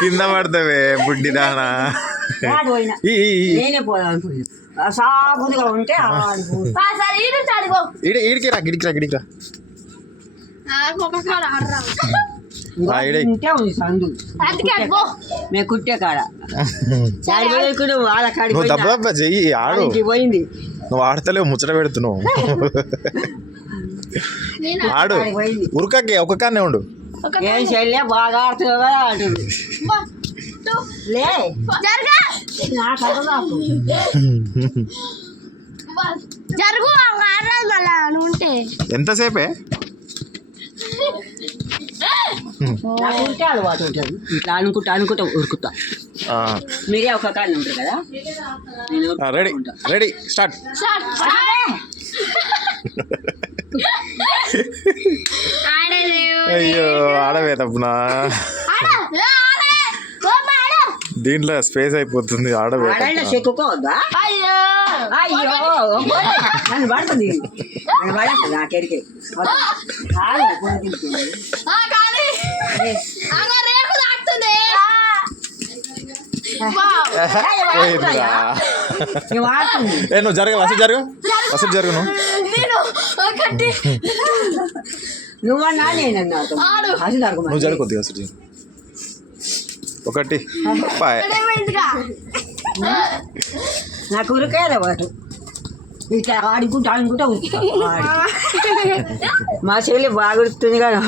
కింద పడతావే బుడ్డి దానా. సాగుగా ఉంటే ఈడికి రా గిడికి రా గిడికి రా. సందు మేము కుట్టే కాడ వాళ్ళ కాడికి నువ్వు దెబ్బ దెబ్బ చెయ్యి ఆడు. పోయింది నువ్వు ఆడతలేవు ముచ్చట పెడుతున్నావు. ఆడు ఉరకకి ఒక కాన్నే ఉండు. ఏం చెల్లె బాగా ఆడుతున్నావు కదా ఆడు లే జరుగు ఉంటే ఎంతసేపే ఉంటే అలవాటు ఉంటుంది. ఇట్లా అనుకుంటా ఉరుకుతా. మీరే ఒక కాడ ఉంటారు కదా. Ready ready start. అయ్యో ఆడవే తప్పునా. దీంట్లో స్పేస్ అయిపోతుంది. ఆడవే చెక్కుకోవద్దా. అయ్యో నన్ను పడుతుంది నాకెడికి నువ్వు జరగ అసలు జరగ అసలు జరగ నువ్వన్నా నేనన్నా నువ్వు జరగ కొద్దిగా అసలు జరగ. ఒకటి నాకు ఉరికేదా వాటు ఇట్లా ఆడుకుంటా ఉరుకుతా. మా చెల్లి బాగా ఉరుకుతుంది కదా.